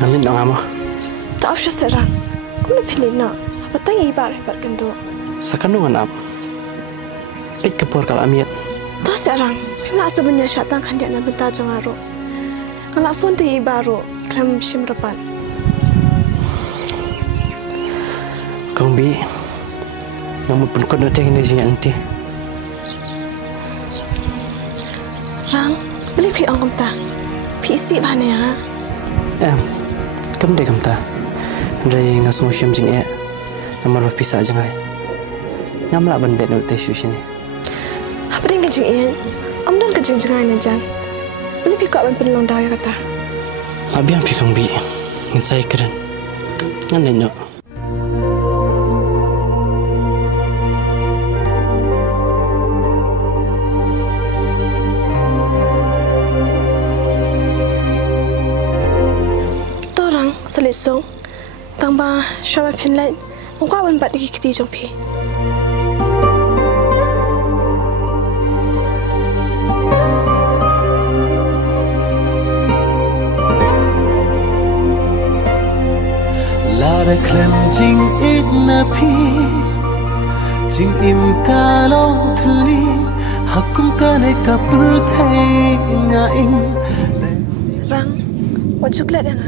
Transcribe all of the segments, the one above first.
Nalin dong amo. Tak usah serang. Kau nak pilih nak. Apa tanya ibarat hebat kendo? Sakandungan am. Pit kepor kalau amiat. Tak serang. Pemla sebenarnya syaitan kan dia nak bentar jangaru. Kalau phone tu ibaru, iklam sim rapat. Kang bi. Namun pun kau nak tengok ni nanti. Rang, beli pi angkum ta. Pi isi mana ya? Kam dek kam ta. Dari ngas ngusiam jin e. Namar berpisah jangai. Ngamla ban bet nol tesu sini. Apa yang kejeng ian? Amdan kejeng jangai ni jan. Beli pi kau ban penlong dah ya kata. Abi am pi kang bi. Ngin saya keren. Ngan lain no. Selisong, tambah syawal penlat, engkau akan buat lagi keti jompi. Lara klem jing it na pi, jing im kalong tli, hakum kane kapur thay ngaing. Rang, wajib lihat yang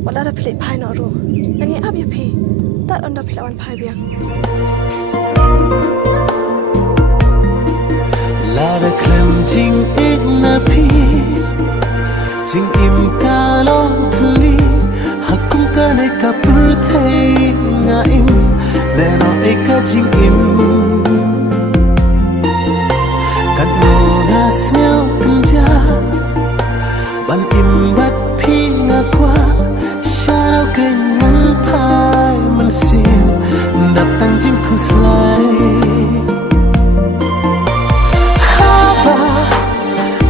wala ada pilih pai nak ru. Ani ab ya pi. Tak anda pilih awan pai biang. Lara klem jing ik na pi. Jing im kalong tli. Hakum kane kapur thay ngaing. Leno eka jing im. Kat no nas miao kenja. Ban im bat pi ngakwa. Kau kenyan pai mensim datang jingku selalu.